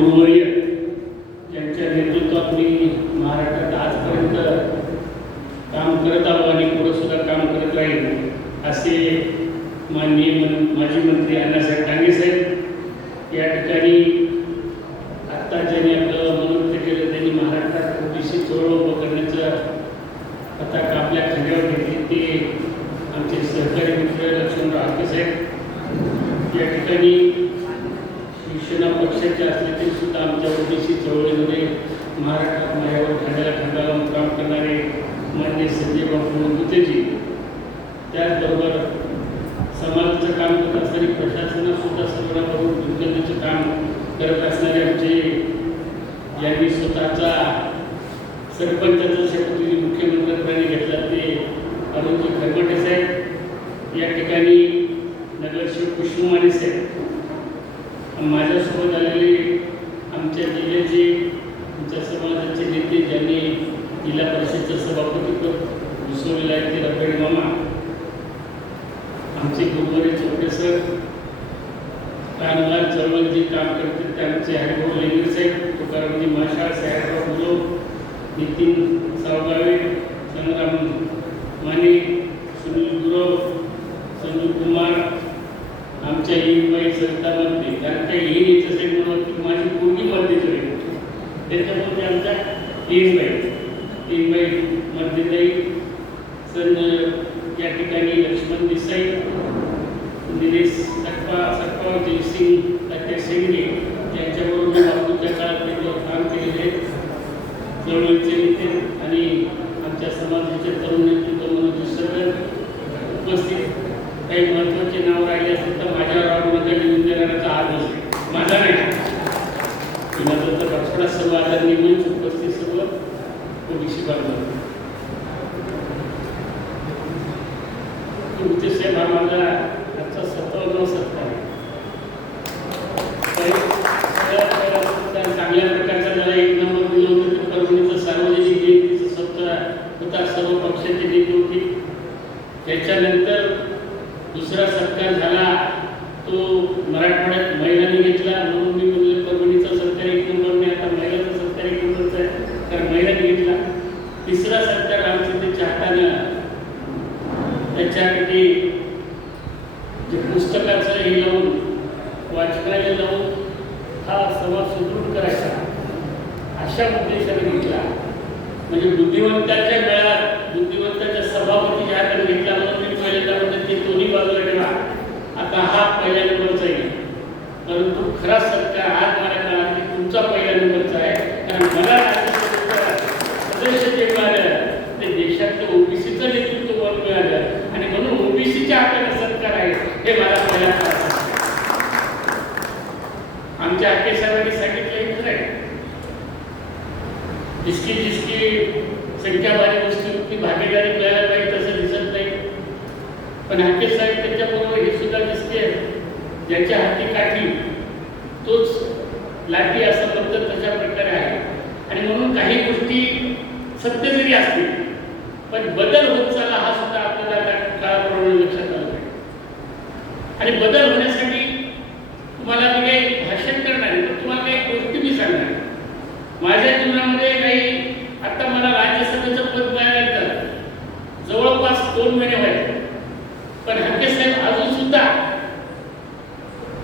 गुरुवर्य यांच्या नेतृत्वात मी महाराष्ट्रात आजपर्यंत काम करत आलो आणि पुढे सुद्धा काम करत राहील असे माननीय माजी मंत्री अण्णासाहेब डांगे साहेब या ठिकाणी आत्ता ज्यांनी आपलं मनोगत केलं त्यांनी महाराष्ट्रात ओबीसी चळवळ उभं करण्याचं पताका आपल्या खांद्यावर घेतली ते आमचे सहकारी मित्र लक्ष्मणराव हाके साहेब या ठिकाणी शिवसेना पक्षाचे असले तरी सुद्धा आमच्या ओबीसी चळवळीमध्ये महाराष्ट्रात माझ्यावर खांद्याला खांदा लावून काम करणारे मान्य संजय बापू गुतेजी, त्याचबरोबर समाजाचं काम करत असणारी प्रशासनासुद्धा सर्वांबरोबर दुर्गंधीचं काम करत असणारे आमचे यांनी स्वतःचा सरपंचाचा शपथ मुख्यमंत्र्यांनी घेतला ते अरुणजी खरबटे साहेब, या ठिकाणी नगरसेवक कुसुमाने साहेब, माझ्यासोबत आलेले आमच्या जिल्ह्याचे आमच्या समाजाचे नेते ज्यांनी जिल्हा परिषदेचं सभापतीपद घुसवलेलं आहे ते रफेड मामा, आमचे गुरुवारी चौके सर, कानवार चळवळ जे काम करते ते आमचे हरिभाऊ लेंगरे साहेब, तुकारामजी माशाळ, साहेबराव गुरव, नितीन सावगावे, संग्राम माने, सुनील गुरव, संजू कुमार, आमच्या हिंदबाई सविता मध्ये, कारण त्या हिंदीचं असेल म्हणून की माझी पूर्वी मध्येच होईल त्याच्यामध्ये आमच्या हिंदबाई मध्येताई सण या ठिकाणी लक्ष्मण देसाई, निलेश सकपा जयसिंग तात्या शेंगे यांच्याबरोबर बापूच्या काळात त्यांच्यावर काम केलेले आहेत चळवळीचे नेते आणि आमच्या समाजाचे तरुण नेतृत्व म्हणून सर्व उपस्थित काही महत्त्वाचे नाव राहिले असेल तर माझ्यावर आवडीमध्ये लिहून देणाऱ्याचा हात नसेल, माझा नाही, माझं तर रक्षणा सर्व आदरणीय मंच उपस्थित सर्व ओबीसी बांधव तुमचे साहेब हा माझा आजचा 57वा सत्कार आहे. चांगल्या प्रकारचा जरा एक नंबर दिलं होतं ते परभणीचं सार्वजनिक जयंतीचं सप्ताह होता, सर्व पक्षाचे नेते होते. त्याच्यानंतर दुसरा सत्कार झाला तो मराठवाड्यात महिलांनी घेतला, म्हणून मी म्हणजे परभणीचा सत्कार एक नंबर नाही, आता महिलाचा सत्कार एक नंबरचा आहे कारण महिलांनी घेतला. तिसरा सत्कार रामचंद्रच्या हातानं त्याच्याकडे जे पुस्तकाचं हे लावून वाचनालय लावून हा समाज सुदृढ करायचा अशा उद्देशाने घेतला. म्हणजे बुद्धिवंताच्या वेळात बुद्धिवंताच्या सभापतीच्या हातात घेतला म्हणून मी पहिल्यांदा म्हणतो ते दोन्ही बाजूला ठेवा, आता हा पहिल्या नंबरचा आहे, परंतु खरा सत्कार आज मला कळला की तुमचा पहिल्या नंबरचा आहे, कारण मला सदस्य जे मिळालं ते देशातलं ओबीसीचं नेतृत्व वर मिळालं आणि म्हणून ओबीसीच्या हाताने सत्कार आहे हे मला पहिला कळलं. आमच्या हाके साहेबांनी सांगितलं हे खरं आहे, जिसकी संख्यावारी वस्तू भागीदारी मिळायला पाहिजे तसं दिसत नाही, पण हाके साहेब त्याच्याबरोबर हे सुद्धा दिसते ज्याच्या हाती काठी तोच लाठी असं पद्धत तशा प्रकारे आहे. आणि म्हणून काही गोष्टी सत्य जरी असतील पण बदल होत चालला हा सुद्धा आपल्याला काळाप्रमाणे लक्षात आला पाहिजे. आणि बदल होण्यासाठी तुम्हाला मी काही भाषण करणार आहे तर तुम्हाला काही गोष्टी मी सांगणार. माझ्या जीवनामध्ये काही आता मला राज्यसभेचं पद मिळाल्यानंतर जवळपास 2 महिने व्हायचे, पण हाके साहेब अजून सुद्धा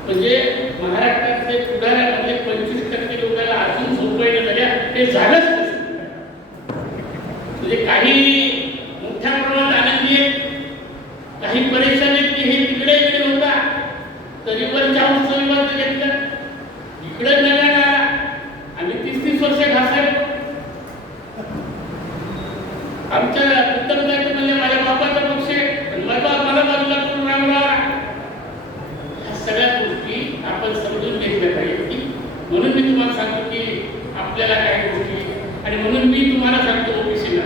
म्हणजे महाराष्ट्रातले पुढाऱ्यामध्ये 25% लोकांना अजून झोपवणे झाल्या हे झालंच नसेल. म्हणजे काही मोठ्या प्रमाणात आनंदी आहेत, काही परेशान आहेत की हे तिकडे इकडे होता तरी पण चाऊचं विभाग घेतलं इकडे नव्यानं आला आणि 30-30 वर्ष घासायला. आमच्या उत्तरदायित्व म्हणजे माझ्या बापाचा पक्ष आहे, मला बाजूला करून रामराव, ह्या सगळ्या गोष्टी आपण समजून घेतल्या पाहिजे. म्हणून मी तुम्हाला सांगतो की आपल्याला काही गोष्टी आणि म्हणून मी तुम्हाला सांगतो ओबीसीला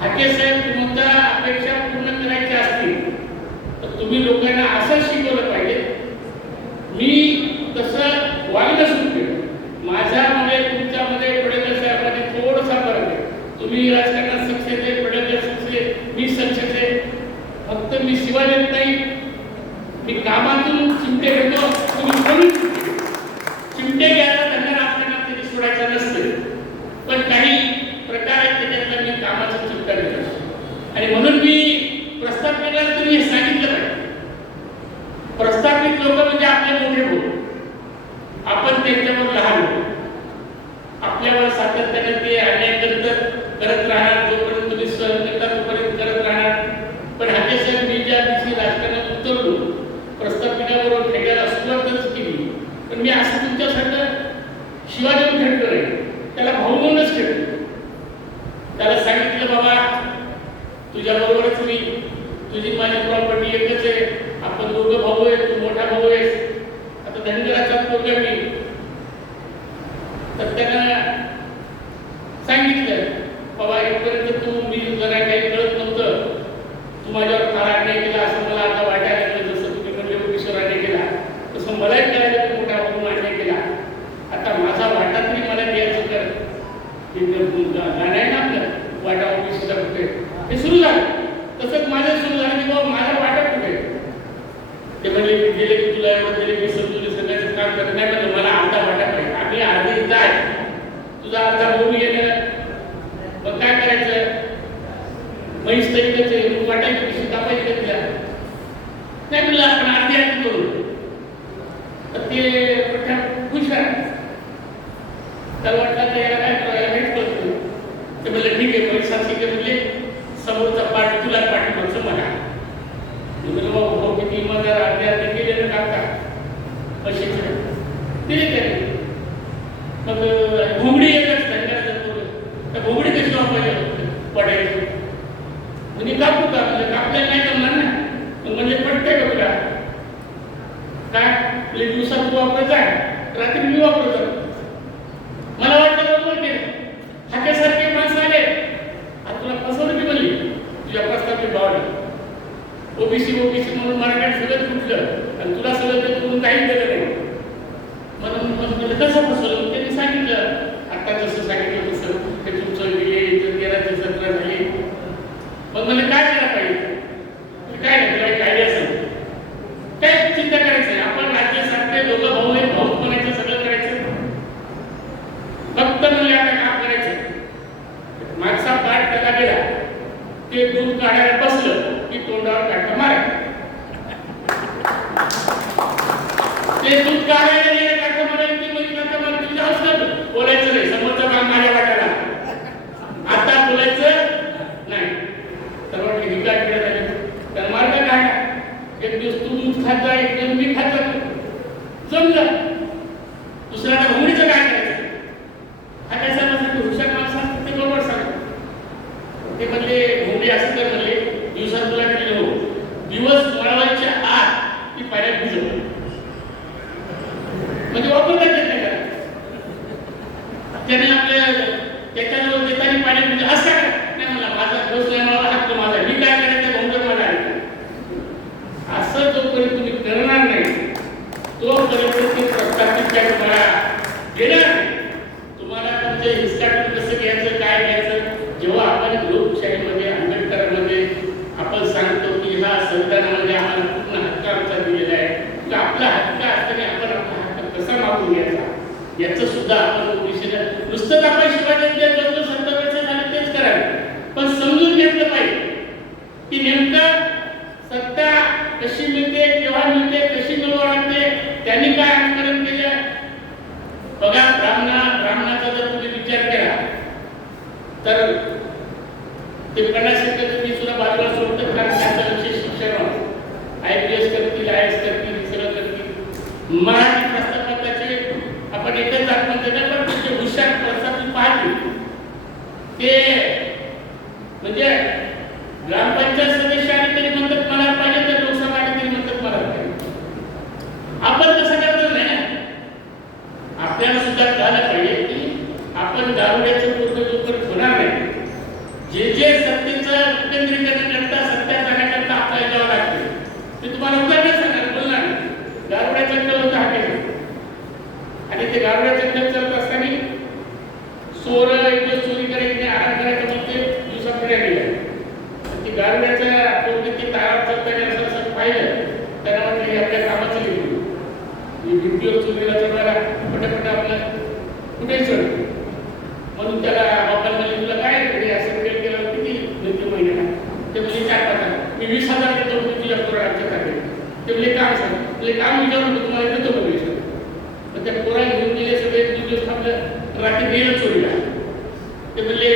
हाके साहेब तुमच्या अपेक्षा पूर्ण करायच्या असतील तर तुम्ही लोकांना असं शिकवलं पाहिजे. मी तसं वागणं सुरू केलं, माझ्यामध्ये तुमच्यामध्ये पडेकर साहेबांमध्ये थोडासा फरक आहे. तुम्ही राजकारणात सक्सेस आहे, पडेकर सक्सेस, मी सक्सेस आहे. फक्त मी शिवाय देत नाही, मी कामातून चिमटे घेतो, तुम्ही चिमटे घ्यायला पण मी असं तुमच्यासारखं शिवाजी भेटलो नाही, त्याला भाऊ म्हणूनच ठेवलं. त्याला सांगितलं बाबा तुझ्याबरोबरच मी, तुझी माझी प्रॉपर्टी एकच आहे, आपण दोघं भाऊ आहे, तू मोठा भाऊ आहेस, आता धनगराचा पोरगा मी. तर त्याला सांगितलं बाबा इथपर्यंत तू, मी जरा काही कळत नव्हतं, तू माझ्यावर फार अन्याय केला असं मला आता वाटायला लागलं. जसं तुम्ही म्हणले योगेश्वर अन्याय केला तसं मलाही कळायला तू मोठा भाऊ अन्याय केला. आता माझा वाटा तरी मला द्यायचं कर. गाणं आहे ना आपलं, वाटा ऑफिसला कुठे, हे सुरू झालं. तसंच माझं सुरू झालं की बाबा माझा वाटा कुठे. ते म्हणले की गेले की तुला एवढं दिले की समजून सगळ्याचं काम करत नाही, म्हणजे मला अर्धा वाटा पाहिजे. आम्ही अर्धे इथं आहे, तुझा अर्धा भाऊ येणं, मग काय करायचं. म्हैस तर इथंच आहे, मग वाटायची कशी कापायची का तिला. नाही म्हणलं आपण अर्धी अर्धी करू. तर ते पठाण खुश आहे. त्याला वाटलं तर याला काय करायला हेच करतो. ते म्हणलं ठीक आहे, पैसा ठीक आहे, म्हणजे समोरचा पाठ तुला पाठीमागचं मला. भाऊ किती इमानदार, अर्धे अर्धे केले ना काका पैसे दिले त्याने. मग घोंगडी येतच त्या घोंगडी कशी वापरायची पडायची म्हणजे कापू का, म्हणजे कापल्या नाही जमणार ना. मग म्हणजे पडते का तुला काय, म्हणजे दिवसात तू वापरायचा आहे, रात्री मी वापरतो. मला वाटतं बरोबर ते हाक्यासारखे माणसं आले, आता तुला फसवलं मी म्हणली तुझ्या प्रस्तावित भावाला. ओबीसी म्हणून मराठ्यात सगळं तुटलं आणि तुला सगळं ते तुम्ही काहीच दिलं नाही. म्हणून म्हणजे कसं फसवलं त्यांनी सांगितलं. आता जसं सांगितलं तसं ते तुमचं दिले 13-17 झाले. मग मला काय करायला पाहिजे, काय नाही तुला एक आयडिया सांग. काय चिंता करायचं आहे, आपण राज्यासारखे दोघं भाऊ आहेत, भाऊ बनायचं, सगळं करायचं. फक्त म्हणजे आता काम करायचं. मागचा पाठ त्याला गेला, ते दूध काढायला बसलं की तोंडावर काढता मारायचं. ते दूध काढायला गेलं काढता मारायचं, म्हणजे काढता मारायचं जास्त बोलायचं नाही. समोरचा काम माझ्या वाटायला आता बोलायचं नाही. तर वाटलं ही काय केलं झालं तर मार्ग काय, एक दिवस तू दूध खात जा, एक दिवस मी खात जातो, जमलं. दुसऱ्याला घोंगडीचं काय करायचं. हा काय सांगायचं, हुशार माणसं ते बरोबर सांग. ते म्हणले घोंगडी असं कर म्हणले, दिवसात तुला केलं हो, दिवस वळवायच्या आत ती पाण्यात भिजव, म्हणजे वापरता येत नाही का. त्याने आपल्या त्याच्याजवळ देताना पाण्यात भिजव असं काय नाही म्हणला, माझा दिवस नाही, मला हक्क माझा, मी काय करायचं घोंगड मला आहे. असं जोपर्यंत तुम्ही करणार नाही तोपर्यंत ते प्रस्थापित काय तुम्हाला देणार नाही. तुम्हाला तुमच्या हिस्साटून कसं घ्यायचं, काय घ्यायचं. जेव्हा आपण लोकशाहीमध्ये, आंबेडकरांमध्ये आपण सांगतो की हा संविधानामध्ये आम्हाला पूर्ण हक्क आमचा दिलेला आहे, तर आपला हक्क असताना आपण आपला हक्क कसा मागून घ्यायचा याचं सुद्धा आपण दिशेनं नुसतंच आपण शिवाजी बसलो संत कसं झालं तेच करायला, पण समजून घेतलं पाहिजे की नेमकं सत्ता कशी मिळते, केव्हा मिळते, कशी मिळवावी लागते, त्यांनी काय आंदोलन केलं. बघा ब्राह्मणाचा जर तुम्ही विचार केला तर ते 50% तुम्ही सुद्धा बाजूला सोडतात, कारण त्याचं विशेष शिक्षण IPS करतील, IAS करतील, सगळं करतील. मराठी प्रस्थापिताचे आपण एकच दाखवून देतात, पण तुमचे हुशार प्रस्थापित पाहतील ते म्हणजे ग्रामपंचायत सदस्य आले तरी म्हणतात मला पाहिजे, तर लोकसभा आले तरी म्हणतात मला पाहिजे. आपण तसं करतो नाही. आपल्याला सुद्धा कळायला पाहिजे की आपण दारुड्याचं पूर्ण जोपर्यंत होणार नाही, जे जे सत्तेचं विकेंद्रीकरण करता, सत्ता जाण्याकरता आपल्याला जावं लागते. मी तुम्हाला उदाहरण सांगणार, बोलणार दारुड्याचा कल होता हाकेचा, आणि ते दारुड्याचा कल चालत असताना सोरं एक दिवस चोरी करायची, आराम करायचं, मग ते दिवसा फिरायला गेलं. ती दारुड्याच्या पोरगी तारावर चालताना असं पाहिलं, त्यांना म्हटलं की आपल्या कामाचं लिहून भिंतीवर चोरीला चढवायला पटापट आपलं कुठे चढ. म्हणून त्याला बापाला म्हणजे तुला काय असं फेल केलं किती 2-3 महिन्याला. ते म्हणजे 4-5 मी 20,000 देतो तुझ्या पोराच्या खाते. ते म्हणजे काम सांग, म्हणजे काम विचारून तुम्हाला देतो म्हणजे. पण त्या पोरा घेऊन गेले सगळे, 2 दिवस थांबलं, रात्री गेलं चोरीला. ते म्हणजे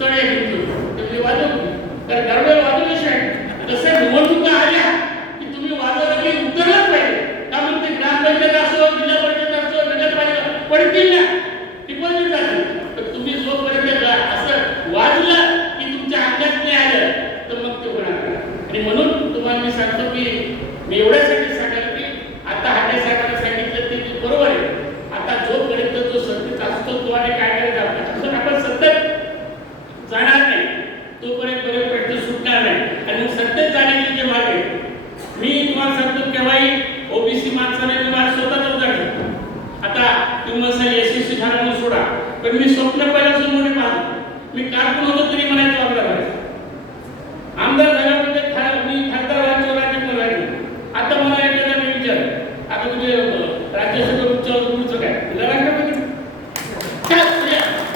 चढ घेऊन ते म्हणजे वाजवली, तर दरवेळ वाजवल्याशी आहे जसं निवडणुका आल्या की तुम्ही वाजवलं की उतरलंच पाहिजे. त्यामुळे ते ग्रामपंचायत असो, जिल्हा केव्हाही ओबीसी माणसाने मी माझ्या स्वतःच उदाहरण. आता तुम्ही म्हणसाल एसएससी झाला म्हणून सोडा, पण मी स्वप्न पहिल्यापासून मोठे पाहतो. मी कारकून होतो तरी म्हणायचो आमदार व्हायचं. आमदार झाल्यामध्ये मी खासदार व्हायचो, राज्यपाल व्हायचो. आता मला एखादा विचार, आता तुझे राज्यसभा उच्च काय तुला राष्ट्रपती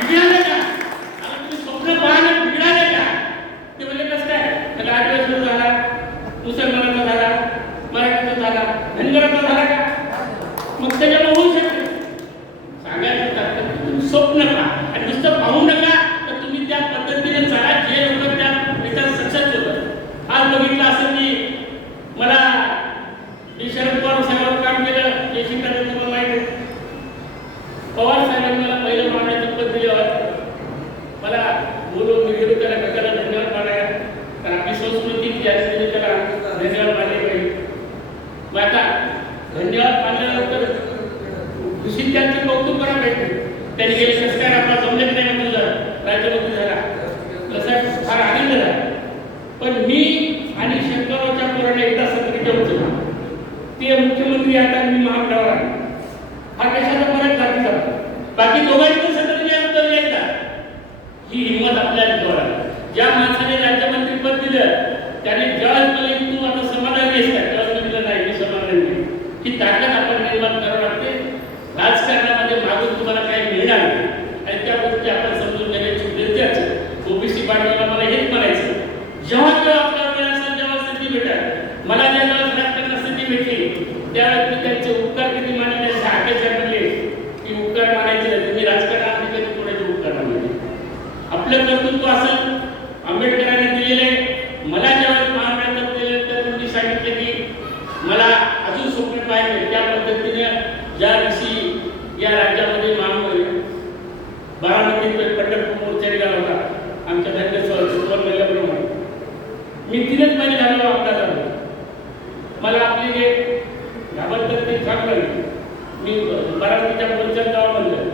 बिघडाले का? आता तुम्ही स्वप्न पाहणं बिघडाले का? ते म्हणजे कसं काय? त्याला आदिवासीचा झाला, मुसलमानाचा झाला, मराठीचा झाला, धनगराचा झाला का? मग त्याच्यामुळे होऊ शकते. सांगायचं तात्पर्य तुम्ही स्वप्न पहा आणि नुसतं पाहू नका, तर तुम्ही त्या पद्धतीने चला जे लोक त्या याच्यात सक्सेस होतात. आज बघितलं असं की मला शरद पवार साहेबांवर काम केलं, हे शिकायचं तुम्हाला माहिती आहे. पवार साहेबांनी मला पहिलं मागण्याचं पद दिलं होतं. मला बोलून मी गेलो, त्याला कशाला धन्यवाद मानाया, कारण आपली संस्कृती जी आहे त्याला धन्यवाद मानले पाहिजे. मग आता धन्यवाद मानल्यानंतर दुसरी त्यांचं कौतुक करा पाहिजे. त्यांनी गेले संस्कार आपला जमलेच नाही म्हणजे तुझा राज्यमंत्री झाला, तसा फार आनंद झाला. पण मी आणि शंकररावच्या पोराने एकदा सत्तेत होतो, ते मुख्यमंत्री आता मी महामंडळावर आहे. हा कशाचा फरक जातीचा, बाकी दोघांनी तर सत्तेत उत्तर एकदा. ही हिंमत आपल्याला ठेवायला. ज्या माणसाने राज्यमंत्री पद दिलं त्याने ज्यावेळेस मला तू आता समाधान घेस का, त्यावेळेस मी दिलं नाही, मी समाधान घे. ही ताकद आपण निर्माण करावं लागते. राजकारणामध्ये मागून तुम्हाला काही मिळणार नाही आणि त्या गोष्टी आपण समजून घेण्याची गरज. ओबीसी बांधवाला मला हेच म्हणायचं, जेव्हा जेव्हा आपल्याला वेळ असेल तेव्हा संधी भेटेल. मला ज्या वेळेस राजकारणात संधी भेटली त्यावेळेस मी त्यांचे उपकार किती मानले, त्यांचे आकेचा म्हणले की उपकार मानायचे नाही. तुम्ही राजकारणात कधी कोणाचे उपकार मानले. आपलं कर्तृत्व असेल आंबेडकरांनी दिलेले. मला ज्यावेळेस महाराष्ट्रात दिले तर तुम्ही सांगितले की मला अजून स्वप्न पाहिजे. त्या पद्धतीने ज्या दिवशी या राज्यामध्ये बारामती पंढरपूर मोर्चा निघाला होता आमच्या धन्यवाद, मी 3च महिने झालो आमदार झालो. मला आपली जे घाबरतात ते सांगलं. मी बारामतीच्या मोर्चात गाव म्हणलं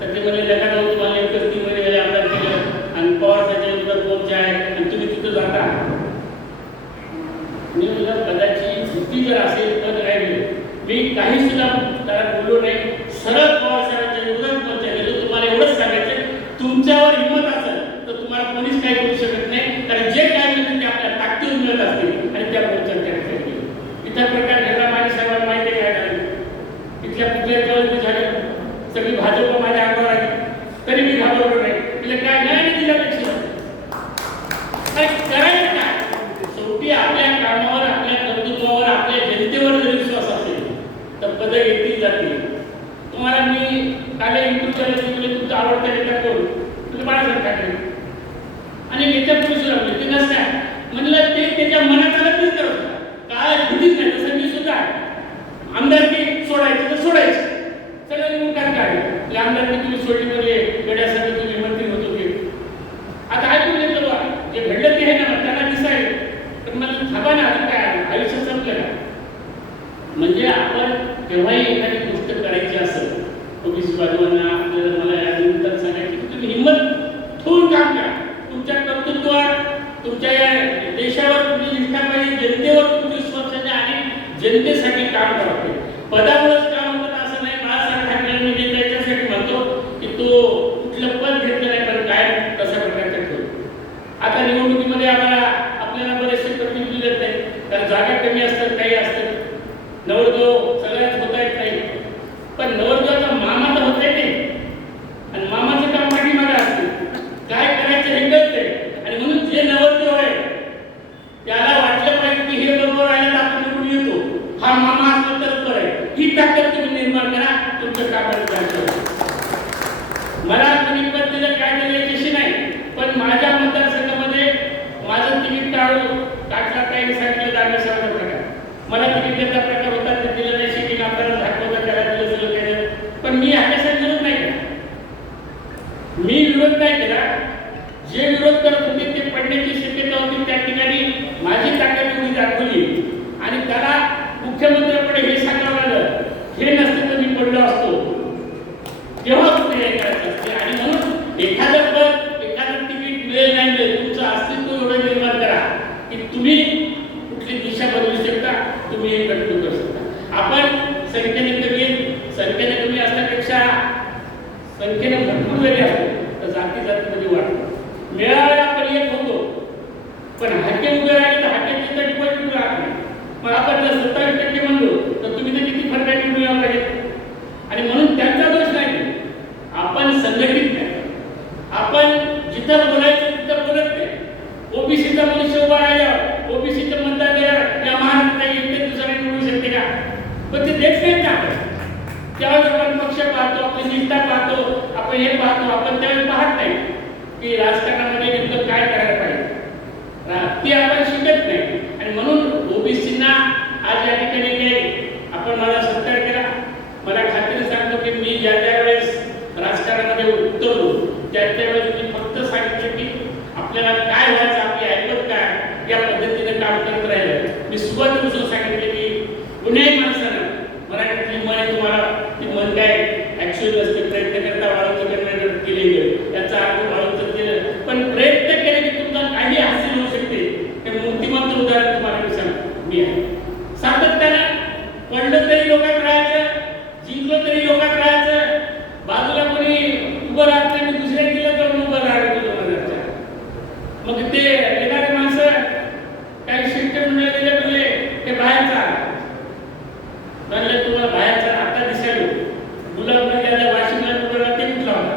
तर ते म्हणजे लगा जाऊ तुम्हाला एकच 3 महिने झाले आमदार केलं आणि पवारसाच्या विरोधात मोर्चा आहे आणि तुम्ही तिथं जाता. मी म्हणलं कदाचित भीती जर असेल तर राहील. मी काही सुद्धा त्याला बोललो नाही. सरळ पवारसाहेबांच्या विरोधात मोर्चा केला. तुम्हाला एवढंच सांगायचं, तुमच्यावर हिंमत असेल तर तुम्हाला कोणीच काही करू शकत नाही, कारण जे काय मिळतं ते आपल्या ताकदीवर मिळत असते आणि त्या मोर्चात त्या ठिकाणी इथला प्रकार घडला. माझ्या साहेबांना माहिती काय झालं. इथल्या कुठल्या जवळ झाले सगळी भाजप माझ्या अंगावर आली तरी मी घाबरलो नाही. तिला काय नाही दिल्यापेक्षा काय करायचं काय. शेवटी आपल्या कामावर, आपल्या कर्तृत्वावर, आपल्या जनतेवर जर विश्वास असेल तर पदं येतील जातील. तुम्हाला मी काल इंटरव्ह्यू केले, तुमचा आवडता नेता कोण, तुम्ही बाळासाहेब ठाकरे आणि याच्यात विश्वास लागले ते नसत्या म्हणलं ते त्याच्या मनात आलं तेच करत होता. काय भीतीच नाही. तसं मी सुद्धा आमदारकी सोडायची तर सोडायची, सगळ्यांनी मुखात काढले. आमदारकी तुम्ही सोडली म्हणजे गड्यासाठी तुम्ही मंत्री होत होते. आता ऐकून घेतलं बा जे घडलं ते आहे ना, त्यांना दिसायला पण मला थांबा ना, अजून काय आयुष्य संपलं का. म्हणजे आपण केव्हाही एखादी गोष्ट करायची असेल ओबीसी बांधवांना आपल्याला मला यानंतर सांगायची की तुम्ही हिंमत ठेवून काम करा. तुमच्या कर्तृत्वावर, तुमच्या या देशावर तुमची निष्ठा पाहिजे, जनतेवर तुमची विश्वास पाहिजे आणि जनतेसाठी काम करावे. पदामुळेच काम होतं असं नाही. बाळासाहेब ठाकरे मी जे त्याच्यासाठी म्हणतो की तो कुठलं पद घेतलं नाही पण काय कशा प्रकारचं ठेवतो. आता निवडणुकीमध्ये आपल्याला बरेचसे प्रतिनिधी देत नाही, कारण जागा कमी असतात, काही असतात. नवरदेव सगळ्याच होता येत नाही, पण नवरदेवाचा मामा तर होता येते आणि मामाचं काम पाठीमागे असते. काय करायचं हे कळते आणि म्हणून जे नवरदेव आहे त्याला वाटलं पाहिजे की हे बरोबर आहे तर आपण निवडून येतो. हा मामा असला तर बरं आहे. ही ताकद तुम्ही निर्माण करा तुमचं कामाचं जायचं. मला तुम्ही पद दिलं काय दिलं याच्याशी नाही, पण माझ्या मतदारसंघामध्ये माझं तिकीट टाळून टाकला काही सांगितलं दाखल सगळं प्रकार. मला तिकीट देता प्रकार होता ते दिलं नाही. शेती आपल्याला दाखवता त्याला दिलं सगळं केलं, पण मी ह्याच्यासाठी विरोध नाही केला. मी विरोध नाही केला. जे विरोध करत होते ते पडण्याची शक्यता होती त्या ठिकाणी माझी ताकद एवढी दाखवली आणि त्याला मुख्यमंत्र्याकडे हे सांगावं लागलं. हे नसतं तर मी पडलो असतो. तेव्हा कुठे हे करायचं असते आणि म्हणून एखादं पद, एखादं तिकीट मिळेल नाही मिळेल, तुमचं अस्तित्व एवढं निर्माण करा की तुम्ही कुठली दिशा बदलू शकता, तुम्ही हे कंट्रोल करू शकता. संख्येने कमी आहेत, संख्येने कमी असल्यापेक्षा संख्येने भरपूर जरी असतो तर जाती जातीमध्ये वाढतो. मेळाव्याला आपण एक होतो, पण हाके उभे राहिले तर हाकेची तर डिपॉझिट राहत नाही. मग आपण जर 27% म्हणलो तर तुम्ही तर किती फरकाने निवडून यावं लागेल. आणि म्हणून त्यांचा दोष नाही, आपण संघटित नाही. आपण जिथं बोलायचं तिथं बोलत नाही. ओबीसीचा मनुष्य उभा राहिल्यावर ओबीसीचं मतदान द्यायला या महाराष्ट्रात एकटे दुसऱ्या निवडू शकते का? पण ते देत नाहीत ना. आपण त्यावेळेस आपण पक्ष पाहतो, आपली निष्ठा पाहतो, आपण हे पाहतो. आपण त्यावेळेस पाहत नाही की राजकारणामध्ये नेमकं काय करायला पाहिजे, ते आपण शिकत नाही. आणि म्हणून ओबीसींना आज या ठिकाणी काही आपण माझा सत्कार केला. मला खात्री सांगतो की मी ज्या वेळेस राजकारणामध्ये उतरलो त्यावेळेस मी फक्त सांगितलं की आपल्याला काय व्हायचं, आपली ऐकत काय, या पद्धतीने काम करत राहिलं. मी सुरुवातीपासून सांगितलं की कुण्याही माणसानं मराठीतली मन तुम्हाला ती मन काय ऍक्च्युअल असते, प्रयत्न करता वाढवतं करण्याकडे केले गेले, याचा अर्थ वाढवतं केलं, पण प्रयत्न केले की तुमचा काही हासिल होऊ शकते. हे मूर्तिमंत उदाहरण तुम्हाला मी सांगतो. मी आहे सातत्यानं पडलं तरी लोकांत राहायचं, जिंकलं तरी लोकांत राहायचं. बाजूला कोणी उभं राहत नाही, मी दुसऱ्या दिलं तर उभं राहिलं. मग ते येणारे माणसं काही शिष्टमंडळ दिले ते बाहेरचा म्हणलं तुम्हाला बाहेरचा आता दिसायला गुलाब नदी वाशिमला उभं ते कुठला होता.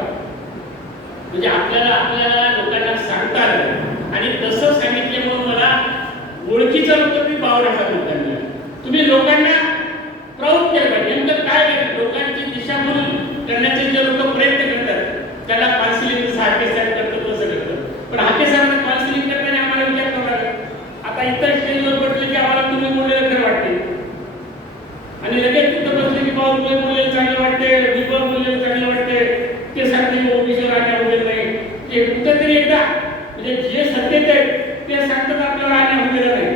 म्हणजे आपल्याला लोकांना सांगता आलं आणि तसं सांगितल्यामुळे मला ओळखीचा लोक मी बावडाचा लोकांना तुम्ही लोकांना प्राऊड केलं पाहिजे. नेमकं काय करतात लोकांची दिशाभूल करण्याचे जे लोक प्रयत्न करतात त्याला काउन्सिलिंग जसं हाके साहेब करतात तसं करतात. पण हाके साहेबांना काउन्सिलिंग करताना आम्हाला विचार करावा लागेल. आता इतर स्टेजवर बसले की आम्हाला तुम्ही बोललेलं खरं वाटते आणि लगेच तिथं बसले की बाबा तुम्ही बोललेलं चांगलं वाटते, मी पण बोललेलं चांगलं वाटते, ते सांगते ओबीसी राजा वगैरे नाही. ते कुठंतरी एकदा म्हणजे जे सत्तेत आहे ते सांगतात आपल्याला अन्याय होलेला नाही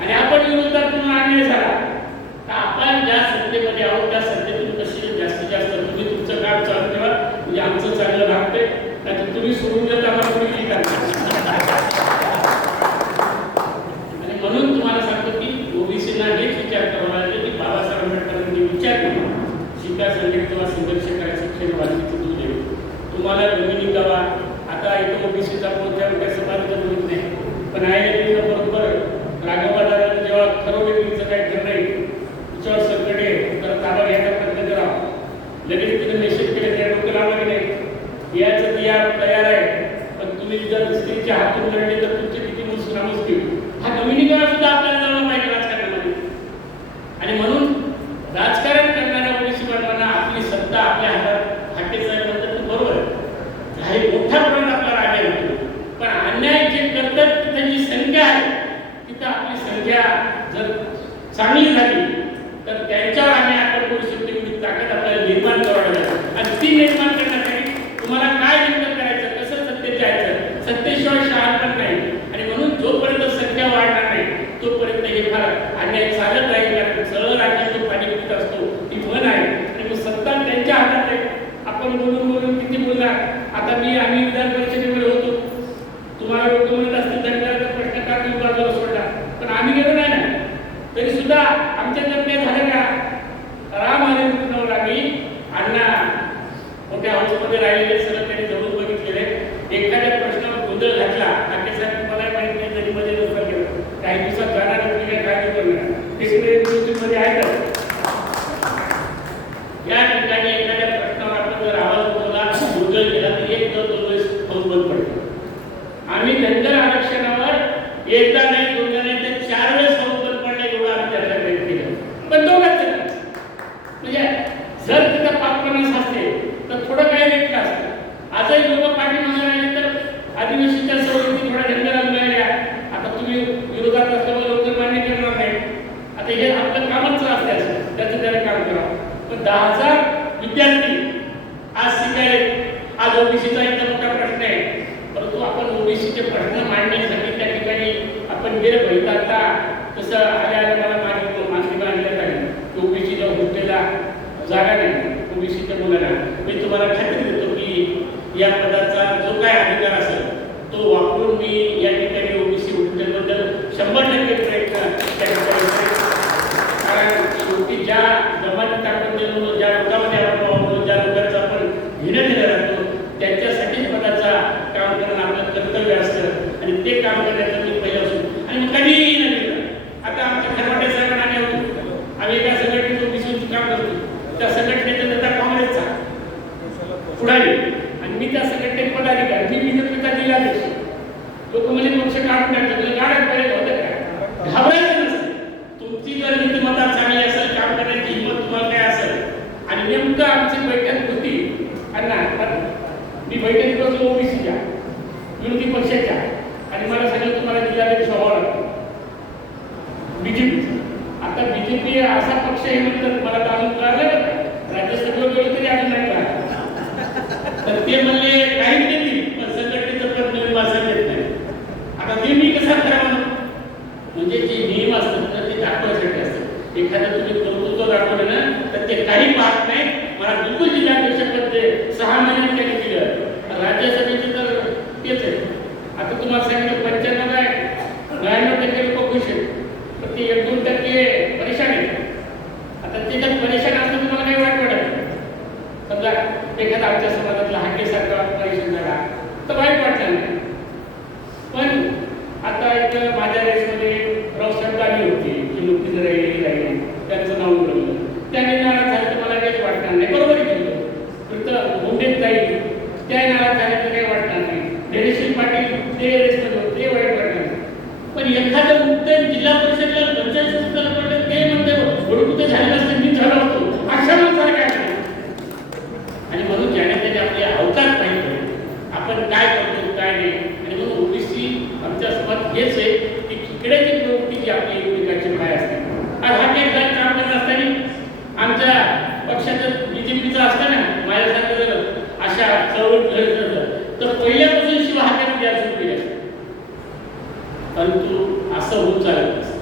आणि आपण विरोधात तुम्हाला अन्याय झाला तर आपण ज्या सत्तेमध्ये आहोत त्या सत्तेतून कशी जास्तीत जास्त तुम्ही तुमचं काम चालू ठेवा म्हणजे आमचं चांगलं लागतंय. नाही तुम्ही सोडून देत आम्हाला तुम्ही आणि म्हणून तुम्हाला सांगतो की ओबीसीला हेच विचार करावा लागेल की बाबासाहेब आंबेडकरांनी विचार केला शिका संघटित किंवा संघर्ष करा शिक्षण वाचीचं दूध आहे. तुम्हाला जमिनी गावा आता इथं ओबीसीचा मोठ्या मोठ्या समाजाचं बोलत नाही पण आहे बरोबर राघवादारांनी जेव्हा ठरवलं काही ठर नाही तिच्यावर संकटे तर ताबा घ्यायचा प्रयत्न करावा. लगेच तिने निश्चित केले त्या डोकं लावलं की नाही याचं तयार आहे पण तुम्ही जर स्त्रीच्या हातून लढले तर तुमचे किती मुस्किल हा जमिनीवर सुद्धा आपल्याला जाणं पाहिजे राजकारणामध्ये. आणि म्हणून राजकारण करणाऱ्या ओबीसी बांधवांना आपली सत्ता आपल्या हातात हाके साहेब म्हणतात बरोबर काही मोठ्या प्रमाणात आपला अन्याय होतो पण अन्याय जे करतात तिथे जी संख्या आहे तिथं आपली संख्या जर चांगली झाली तर त्यांच्यावर अन्याय आपण करू शकतो एवढी ताकद आपल्याला निर्माण करावी लागेल. आणि ती निर्माण करण्यासाठी तुम्हाला काय नेमकं करायचं कसं सत्तेत जायचं सत्तेशिवाय शहाणपण नाही. आणि म्हणून जोपर्यंत संख्या वाढणार नाही तोपर्यंत हे फार अन्याय चालत राहील. कारण सरळ राज्यात पाणी पित असतो ती मन आहे आणि मग सत्ता त्यांच्या हातात आहे. आपण बोलून किती बोलणार. आता आम्ही विधान परिषदेमध्ये होतो तुम्हाला लोक म्हणत असतील धनगराचा प्रश्न का तुम्ही बाजूला सोडला पण आम्ही गेलो नाही ना तरी सुद्धा आमच्या जमण्या झालं का राम आणि कृष्णावर आम्ही अण्णा मोठ्या हाऊसमध्ये राहिलेले सगळं त्यांनी जवळून बघितलेले. एखाद्या प्रश्नावर गोंधळ घातला हाके साहेब मला माहिती नाही तरी मध्ये नसतं केलं काही दिवसात जाणार तुम्ही काय काळजी करणार मध्ये आहे. या ठिकाणी एखाद्या प्रश्नावर आपण जर आवाज उठवला गोंधळ केला तर एक दोन वेळेस हाऊस बंद पडतो. आम्ही धनगर आरक्षणावर एकदा नाही दोनदा नाही तर 4 वेळेस हाऊस बंद पडले एवढं आम्ही त्याचा प्रयत्न केला पण दोघांच म्हणजे जर तिथं 5-50 असते तर थोडं काही रेटलं असतं. आजही लोक पाठीमागे राहिले तर आदिवासीच्या सवलती थोड्या धनगराला मिळाल्या. आता तुम्ही विरोधात असल्यामुळे लोक मान्य करणार नाही. आता हे आपलं कामच असतं त्याचं त्याला काम करावं. पण 10,000 विद्यार्थी आज शिकायले आज ओबीसीचा इतका मोठा प्रश्न आहे परंतु आपण ओबीसीचे प्रश्न मांडण्यासाठी त्या ठिकाणी आपण गेलं पाहिजे. आता तसं आल्या मला मागणी मांडण्यात आली ओबीसीच्या हॉस्टेलला जागा नाही ओबीसीच्या मुलांना. मी तुम्हाला खात्री देतो की या पदाचा जो काय अधिकार असेल तो वापरून मी या ठिकाणी ओबीसी हॉस्टेलबद्दल 100% प्रयत्न त्या ठिकाणी कारण शेवटी ज्या आता बीजेपी असा पक्ष आहे म्हणतात, मला तर अजून कळलं बरं का, राज्यसभेवर गेलो तरी अजून नाही कळलं. तर ते म्हणले काही देतील पण संघटनेचं पद नवीन माणसाला देत नाही. आता ते मी कसा खरा म्हणू? म्हणजे जे नियम असतात ना ते दाखवायसाठी असतात. एखादं तुम्ही कर्तृत्व दाखवलं ना तर ते काही पाहत नाही. मला बिलकुल जिल्हाध्यक्ष पद 6 महिन्यात त्यांनी दिलं. राज्यसभेचे तर तेच आहे. आता तुम्हाला सांगितलं 95 आहे, 92% लोक खुश आहेत, तर ते 1-2% परेशान आहेत. आता त्याच्यात परेशान असलं तुम्हाला काही वाईट वाटत नाही. समजा एखादा आमच्या समाजातला हाकेसारखा परेशान झाला तर वाईट वाटलं नाही. पण आता एक माझ्या रेसमध्ये रावसाहेब गाणी होती की नुकतीच राहिली, त्यांचं नाव उडवलं, त्याने नाराज झालं तर मला काहीच वाटणार नाही. बरोबर आहे. तर मुंबईत जाईल त्या नाराज झालं तर काही वाटणार नाही. धैर्यशील पाटील ते रेसमध्ये होते, ते वाईट वाटणार नाही. पण एखादं मुद्दे जिल्हा परिषदला पंचायत समितीला पडलं ते म्हणते बरोबर झालं नसतं मी झालो असतो, अशा माणसाला काय नाही. आणि म्हणून ज्याने त्याने आपले अवतार पाहिजे आपण काय करतो काय नाही. आणि म्हणून ओबीसी आमच्या समाज हेच आहे की खेड्याची प्रवृत्ती जी आपली एकमेकाची काय असते. आज हा काही काम करत असताना आमच्या पक्षाचं बीजेपीचं असताना माझ्यासारखं जर अशा चळवळ तर पहिल्यापासून शिव हाताने द्यायला सुरू केल्या. परंतु असं होऊन चालत नसतं.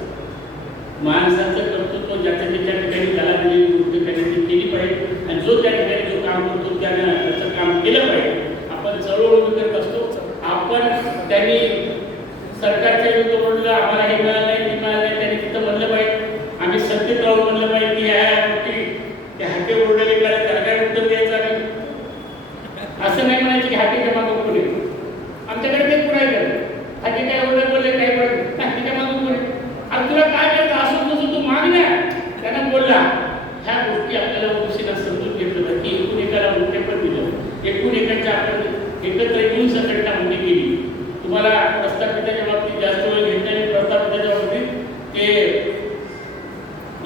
माणसाचं कर्तृत्व ज्याच्या त्याच्या ठिकाणी त्याला दिलेली गोष्ट त्याने ती केली पाहिजे. आणि जो त्या ठिकाणी जो काम करतो त्यानं त्याचं काम केलं पाहिजे. आपण चळवळ उभी करत असतो. आपण त्यांनी सरकारच्या विरुद्ध बोललं आम्हाला हे मिळालं नाही ते मिळालं नाही, त्यांनी तिथं म्हणलं पाहिजे. आम्ही सत्तेत राहून म्हणलं पाहिजे की ह्या गोष्टी ते हाके ओरडले त्याला काय उत्तर द्यायचं आम्ही. असं नाही म्हणायचं की हाके काय मागून बोले. आमच्याकडे ते पुढे हाके काय ओरडले बोलले काय बोलले हाके काय मागून बोले. आणि तुला काय करायचं असं तसं तू माग ना त्यांना बोलला. ह्या गोष्टी आपल्याला ओबीसीला समजून घेतलं तर की एकूण एकाला मोठे पण दिलं, एकूण एकाच्या आपण एकत्र येऊन संघटना मोठी केली. तुम्हाला प्रस्थापिताच्या बाबतीत जास्त वेळ घेतला आणि प्रस्थापिताच्या बाबतीत ते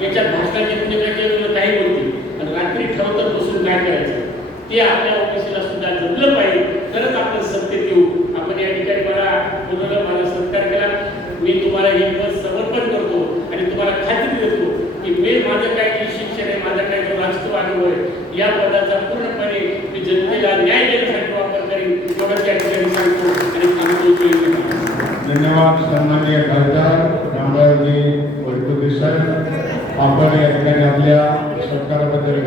याच्यात भाषणाचे एकमेकांच्या काही बोलतील आणि रात्री ठरवतात बसून काय करायचं ते आपल्या ओबीसीला सुद्धा जमलं पाहिजे. तरच आपण सत्तेत येऊ. आपण या ठिकाणी मला बोलवलं, माझा सत्कार केला. मी तुम्हाला हे पद समर्पण करतो आणि तुम्हाला खात्री देतो की मी माझं काय जे शिक्षण आहे, माझा काय जो राजकीय अनुभव आहे, या पदाचा पूर्णपणे मी जनतेला न्याय देण्यासाठी वापर करेन. एवढंच या ठिकाणी सांगतो आणि सांगतो. धन्यवाद सन्माननीय खासदार रामरावजी वैद्य सर. आपण या ठिकाणी आपल्या सरकारबद्दल